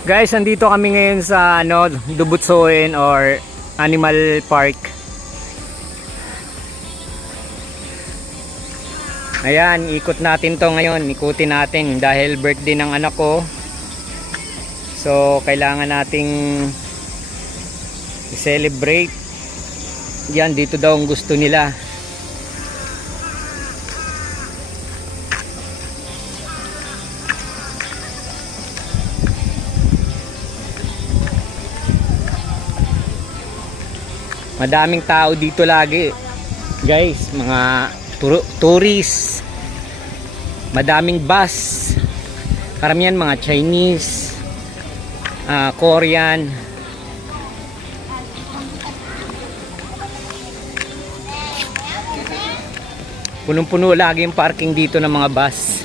Guys, andito kami ngayon sa Dubutsoen or Animal Park. Ayan, ikot natin to ngayon. Ikutin natin dahil birthday ng anak ko. So, kailangan nating i-celebrate. Yan, dito daw ang gusto nila. Madaming tao dito lagi. Guys, mga tourist. Madaming bus. Karamihan mga Chinese, Korean. Punong-puno lagi yung parking dito ng mga bus.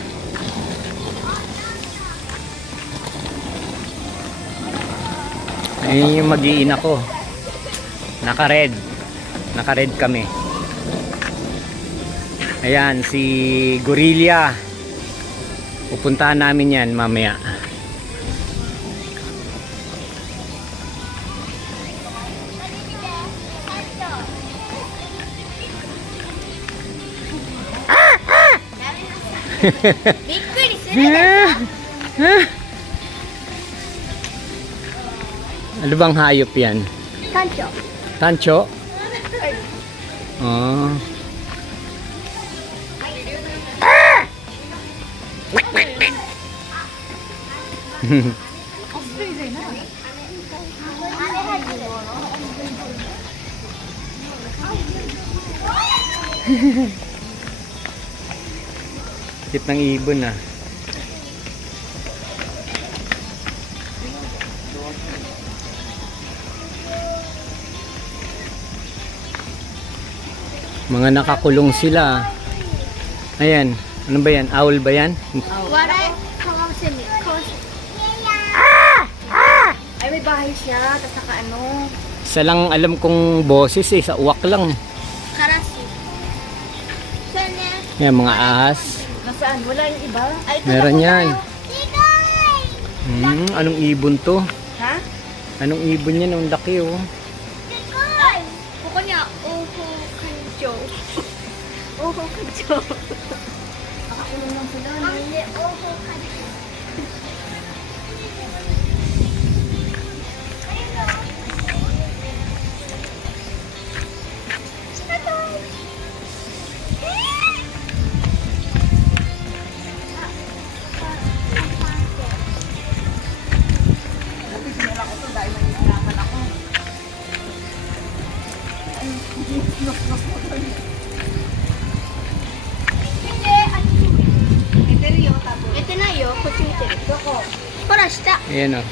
Ayun yung mag-iina ko. Naka-red kami. Ayan, si Gorilla. Pupuntahan namin yan mamaya. Ano bang hayop yan? Tancho. Tancho? Oh. Tip ng ibon ah. Mga nakakulong sila. Ayan, ano ba yan? Owl ba yan? Ay, may bahay siya. Tapos naka ano. Isa lang alam kong boses sa uwak lang. Karasi. Ayan, mga ahas. Nasaan? Wala yung iba? Ay, ito Meron na yan. Anong ibon to? Ha? Anong ibon yan? Ang laki oh. Kuko niya. Oho kanjo. Oho kanjo. Nakakulong lang sila. Hindi, oho kanjo. Ayan oh.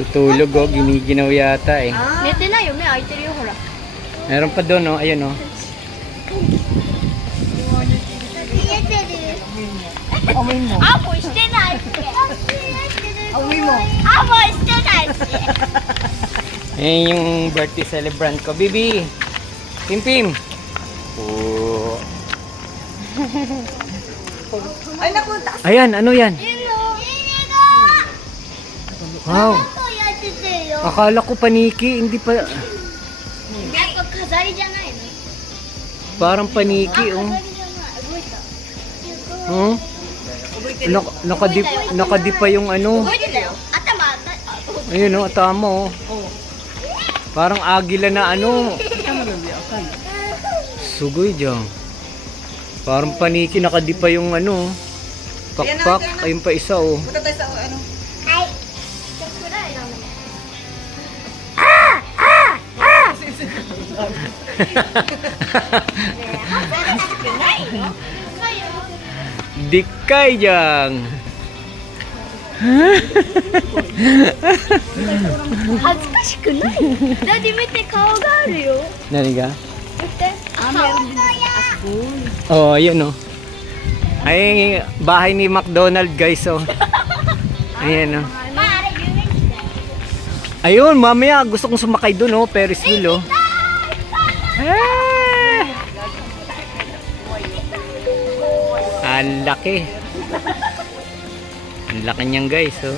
Tutulog oh. Giniginaw yata eh. Meron pa doon oh. Ayan oh. Amoy mo. Amoyしてないって。Amoy mo. Amoyしてないって。Ayan yung birthday celebrant ko. Bibi! Pim-pim! Oh. Ay, napunta. Ayan, ano yan? Wow! Akala ko paniki, hindi pa... Parang paniki, oh. Oh? Nakadi pa yung ano. Ayun, oh, tama, oh. Parang agila na ano. Sugoy dyan. Parang paniki, nakadi pa yung ano. Pakpak, ayun pa isa, oh. Punta tayo sa ano. Dikay dyan. Nani ka? Oh, ayun oh. Ay, bahay ni McDonald guys oh. Ayan oh. Ayun, mamaya gusto kong sumakay dun oh, Ferris wheel oh. Ang laki. Ang laki niyan guys, oh.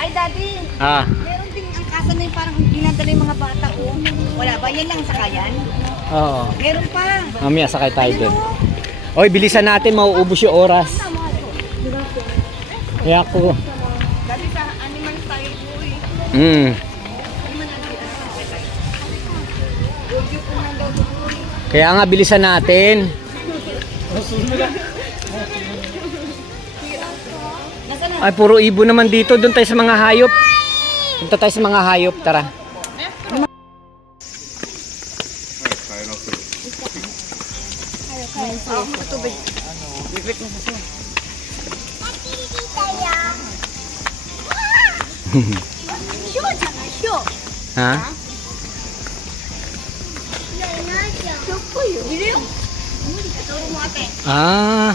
Ay, Daddy. Ah, Meron ding angkasan na yung parang dinadala yung mga bata ko. Wala ba? Yan lang sakayan? oo. Meron pa. Mamaya sakay tayo Ayun doon. o. Oy, bilisan natin, mauubos yung oras. Kaya ako. Daddy, sa animal tayo po eh. Kaya nga, bilisan natin. Ay, puro ibon naman dito. Doon tayo sa mga hayop. Punta tayo sa mga hayop, tara. Ha? Ah.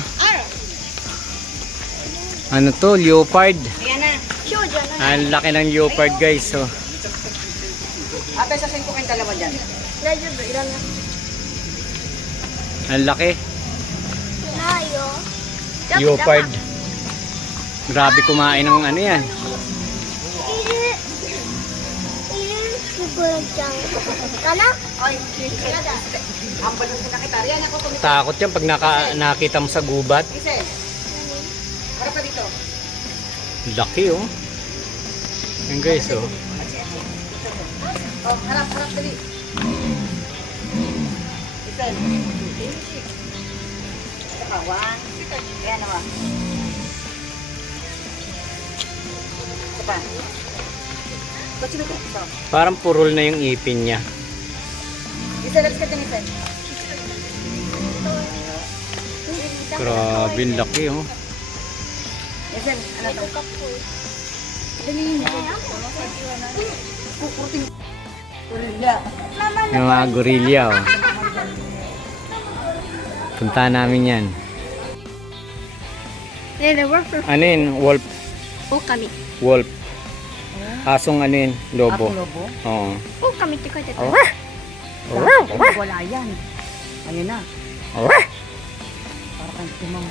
Ano to? Leopard. Ayan na. Ang laki ng leopard guys. So. Ate, sasayin ko kayong dalawa dyan. Ang laki. Leopard. Grabe kumain ng ano yan. Takot yan pag nakita mo sa gubat. Para pa dito. Laki oh. Yan guys oh. Oh, harap dali. Isel. Kawan. Ayan naman. Isa pa. Ba't sino ito? Isa. Parang purol na yung ipin niya. Isel, let's get Isel. Grabe, laki oh. Isel, ano to? Dali na. Kukurting. Gorilla. Yung mga gorilla oh. Punta namin yan. Ano yun? Wolf. Okami. Wolf. Asong ano yun? Lobo. Lobo? Oo. Okamiって書いてある。Wala yan. Ayun na. Para kang timang.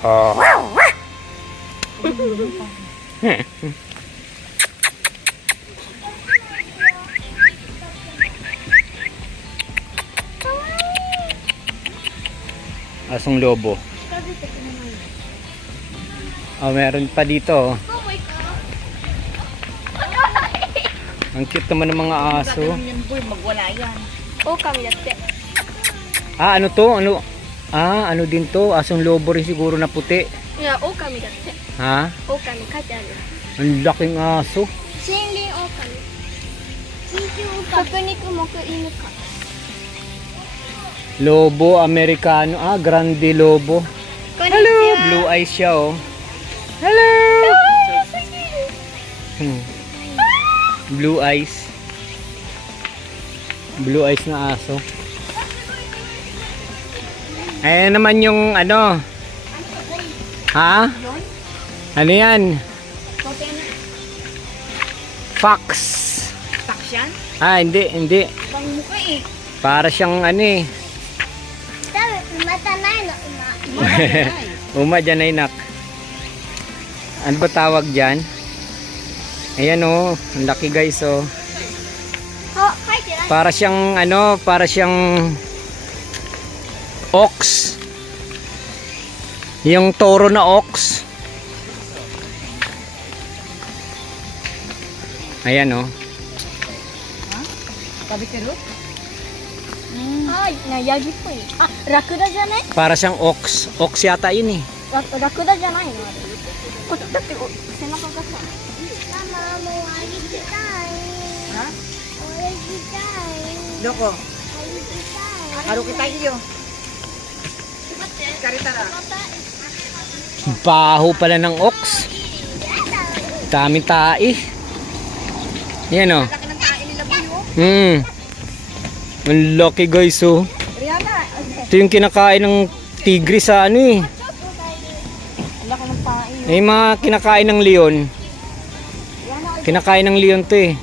Asong lobo. Oh, meron pa dito. Oh. Ang cute naman ng mga aso. Magwala yan. Okami datte. Ah, ano to? Ano? Ah, ano din to? Asong lobo rin siguro na puti. いや、狼だって。 Ha? 狼書いてある。 Ang laking aso. 森林狼。角肉目犬か。 Lobo Americano. Ah, Grande Lobo. こんにち Hello! は。 Blue eyes siya oh. Hello! Hmm. Blue eyes. Blue eyes na aso. Ayan naman yung ano. Ha? Ano yan? Fox. Fox yan? Ah, hindi. Bang mukha eh. Para siyang ano eh. Uma dyan ay nak. Ano ba tawag dyan? Ayan oh, ang laki guys oh. Para siyang ano, para siyang ox. Yung toro na ox. Ayan oh. Tabi-tiro? Ay, na yagi po eh. Ah, rakuda じゃない? Para siyang ox. Ox yata yun eh. ラクダじゃないのあれ。こだって背中がさ。ママもう歩きたい。は？歩きたい。どこ？歩きたい。歩きたいよ。待って。疲れたら。Baho pala ng ox. Daming tae. Yan oh. Laki ng kain nila po yun. Ang laki guys oh. Rihanna. Ito yung kinakain ng tigre sa ano eh. Laki ng pain. May mga kinakain ng leon. Kinakain ng leon to eh.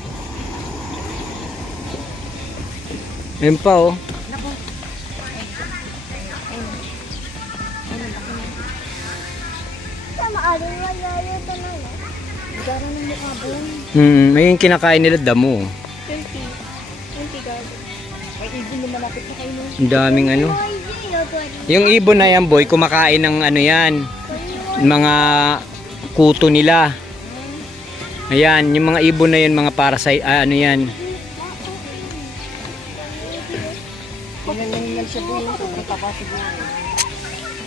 Ayun pa oh. Alin mo yayo tanay no? Gara ng mukha bon. May yung kinakain nila damo. 20 garden. May ibon na malapit na kayo no? Ang daming ano. Yung ibon na yan boy, kumakain ng ano yan. Mga kuto nila. Ayan, yung mga ibon na yan, mga parasite, ano yan.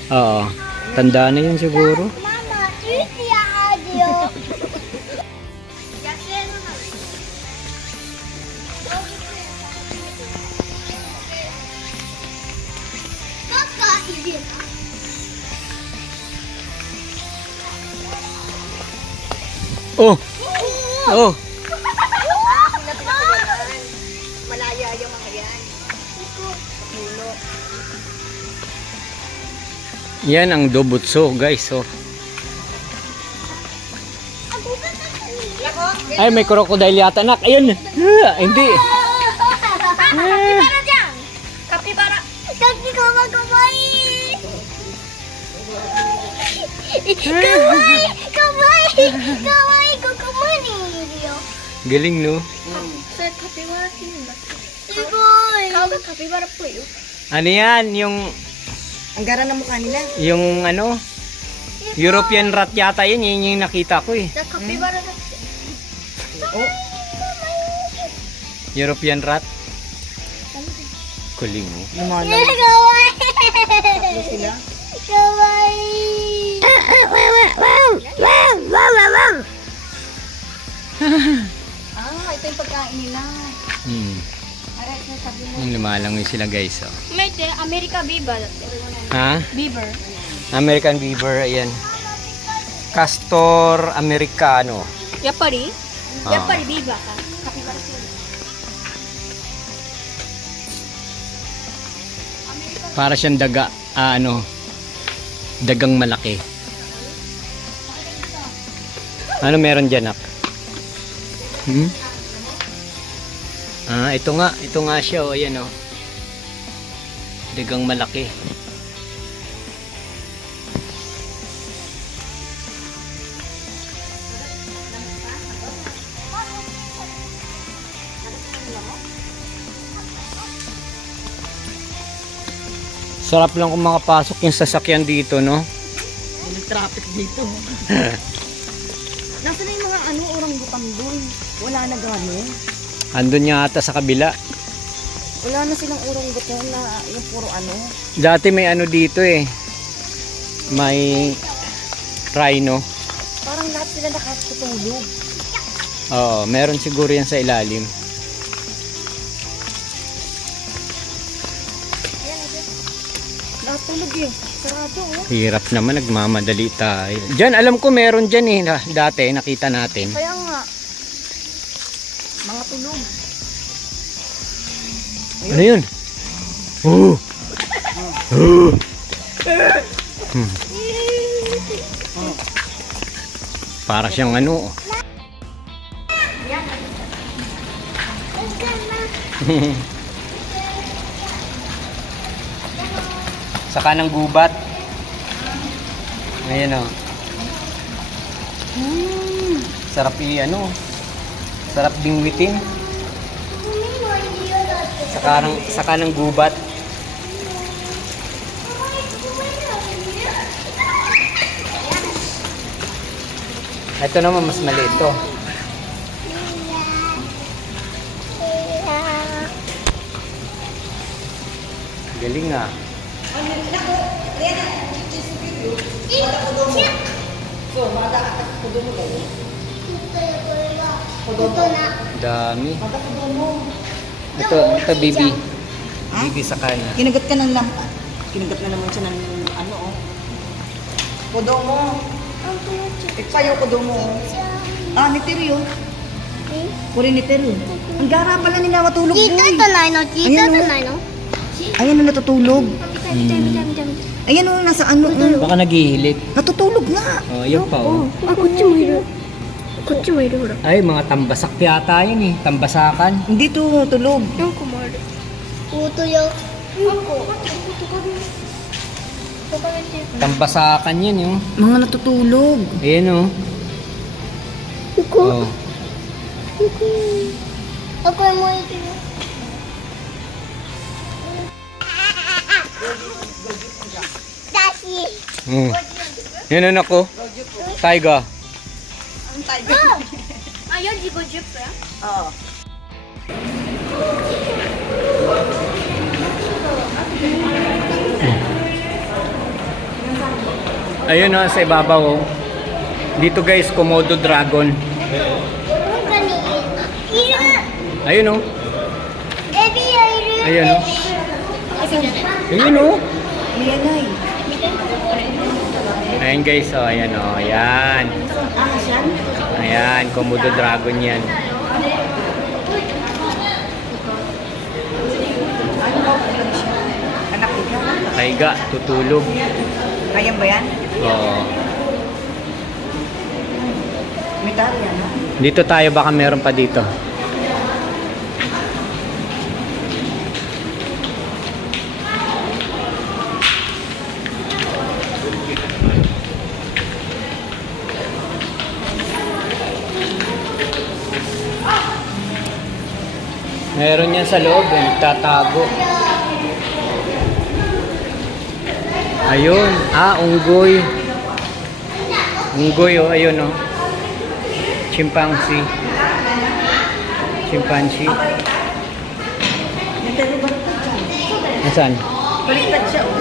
Oo, tanda na yan siguro. Mama, iti audio. Oh! Oh! Malaya yung mga yan. Yan ang dobutso guys. Oh. Ay, may crocodile yata nak. Ayun! Hindi! Kapibara dyan! Kapibara! Kapibara kamay! Kamay! Kamay! Kamay ko kumani! Galing no? Sir, kapibara sino? Iboy! Kawag kapibara po yun. Ano yan? Yung Ang gara ng mukha nila. yung ano? European rat yata yun. Yun yung nakita ko eh. Sa kapibara na Oh, European rat. Kuling mo. lumalang. Kawai! Tatlo sila. Kawai! Ito yung pagkain nila. Aray, ito sabi mo. Yung lumalangoy sila guys. Oh. May te, America Biba. Ha? Beaver. American beaver. Ayan. Castor americano. Yapari? Ah. Yapari Biba ka. Kapibara sino? Para siyang daga. Dagang malaki. Ano meron dyan, Nak? Ito nga siya, oh, ayan, oh. Dagang malaki. Sarap lang kung makapasok yung sasakyan dito, no? May traffic dito. Nasaan na yung mga orangutang doon? Wala na gano'n. Andun niya ata sa kabila. Wala na silang orangutang na yung puro Dati may ano dito eh. May rhino. Parang lahat sila nakatutulog. Oo, meron siguro yan sa ilalim. Natulog eh. Sarado oh. Hirap naman, nagmamadali tayo. Diyan, alam ko meron dyan eh. Dati, nakita natin. Kaya nga. Mga tulog. Ano yun? Oh! Oh! Para siyang ano. Saka ng gubat. Ayan o. Sarap sarap bingwitin. Saka ng gubat. Ito naman mas maliit to. Galing nga. Dami. Ito baby. Baby sa kanya. Kinagat ka ng lampa. Kinagat na naman siya ng oh. Kudo mo. Ikpayo kudo mo. Nitirio. Puri nitirio. Ang gara pala nila matulog Kita doon. ito na, no? Kita Ayan, ito oh. na, no? Ayan na natutulog. Ayan o, nasa ano. Baka naghihilit. Natutulog nga. Oh, yun pa oh. Koっちもいる。こっちもいる、ほら。 Ay, mga tambasak yata yun eh. Tambasakan. Hindi to tulog. 何個もある。オートよ。何個 Tambasakan yan yung. Mga natutulog. Ayan oh. Ako. Oh. Ako mo ito. Dasi. Yan anak ko. Taiga. Ayaw, di ko jeep ya? Oo. Ayun oh, sa ibabaw oh. Dito guys, Komodo Dragon. Ayun oh. Ayun oh. Ayun oh. Lianay. Ayan guys, oh, ayan oh, ayan. Ahas yan? Ayan, Komodo Dragon yan. Ano ba? Anak ikaw? Taiga, tutulog. Ayan ba yan? Oo. May tari yan, no? Dito tayo, baka meron pa dito. Meron yan sa loob, eh. Nagtatago. Ayun. Ah, unggoy. Unggoy, oh. Ayun, oh. Chimpanzee. Chimpanzee. Natalo baliktad siya. Nasaan? Baliktad siya, oh.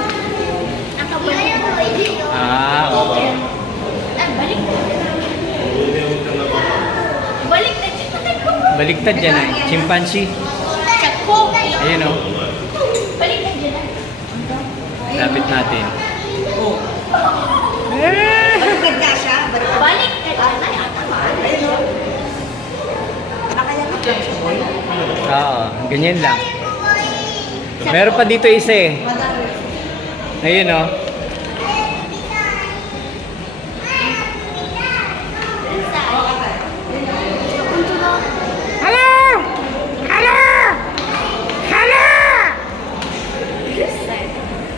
Ah, oo. Baliktad dyan, eh. Chimpanzee. Ayun, oh. Lapit natin. Oh. Baliktad ka siya. Baliktad. Ayun, oh. Nakayakap lang siya, boy. Oo, ganyan lang. Meron pa dito isa, eh. Ayun, oh.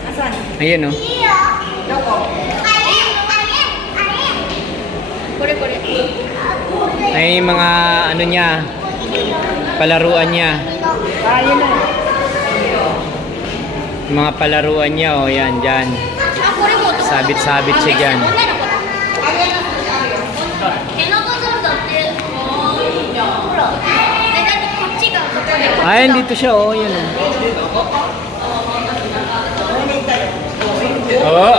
Asan? Ayun, oh. Loko. Ay, mga ano niya, palaruan niya. Ah, yun na. Mga palaruan niya, oh, yan, dyan. Sabit-sabit siya dyan. Ayan, dito siya, oh, yan, oh. Oo.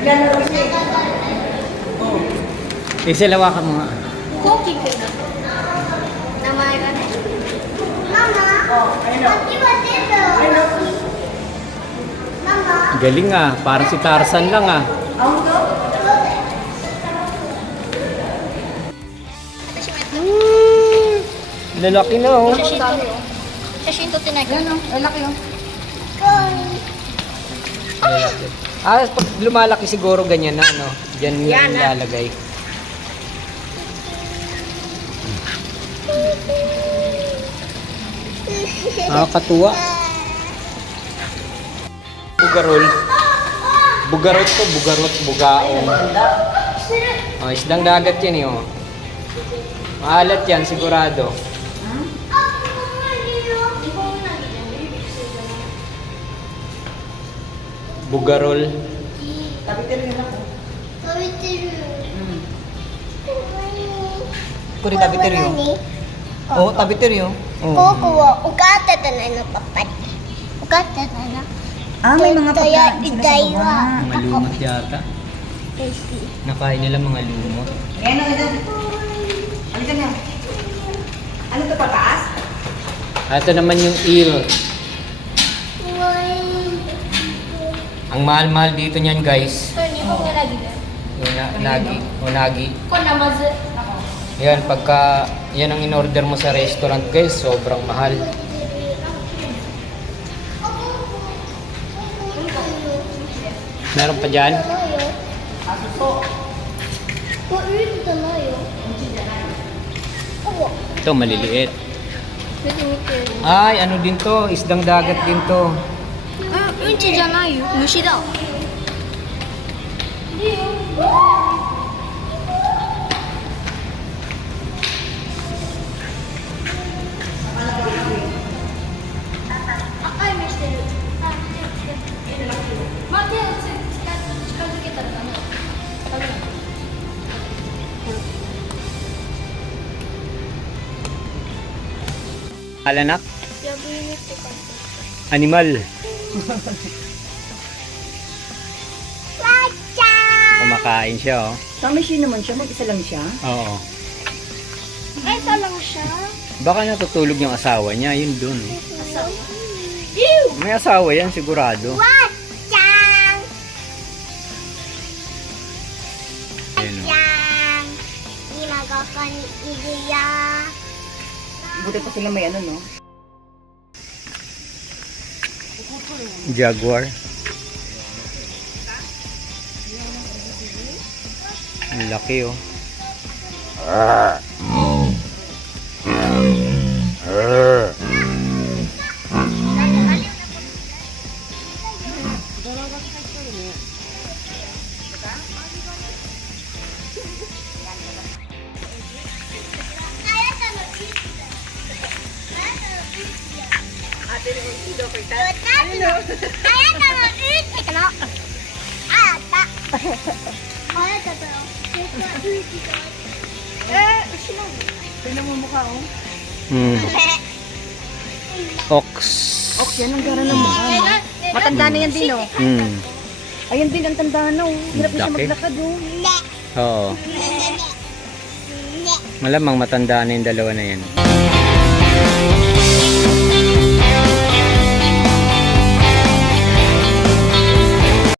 Naglalaro siya. Isilawakan mo nga. Galing ah, parang si Tarzan lang ah. Ang to? Lalaki na oh. Yan, oh. Lalaki, oh. Ah, pag lumalaki siguro ganyan na, no? Diyan yan nilalagay. Ah, katuwa. Bugarol. Bugarot to, bugarot, bugaong. Oh, isdang dagat yan eh, oh. Maalat yan, sigurado. Bugarol. Tabi-tiri yun ako. Kuri tabi-tiri yun. Oo, tabi-tiri yun. Oh. Ah, may mga pagkain sila sa baba. Mga lumot yata. Nakain nila mga lumot. Ayan, oh, ito. Halika niya. Ano to, pataas? Ito naman yung eel. Ang mahal-mahal dito niyan, guys. Unagi. Unagi. Yan, pagka yan ang in-order mo sa restaurant, guys, sobrang mahal. Meron pa dyan? Ito, maliliit. Ay, ano din to? Isdang dagat din to. うんちじゃないよ。虫だ。赤い目してる。まあ、手を近づけたらダメ。ダメ。 Alanak, やぶ犬って感じ。 animal. わっちゃ Kumakain siya, oh. Sa machine naman siya, mag-isa lang siya. Oo.ー。Ay, ito lang siya. Baka natutulog yung asawa niya, yun dun. Asawa. Ew! May asawa yan, sigurado. わっちゃーん。 Ayun, じゃーん。今ここにいるよ。 Buti pa sila may ano, no? Jaguar. Ang laki, oh. Tignan mo mukha, oh. Hmm. Ox. Ox, yan ang gara ng mukha, no? Matanda na yan din, oh. Hmm. Ayun din ang tanda, no? Hirap na siya Laki. maglakad, oh. Oo. Malamang matanda na yung dalawa na yan.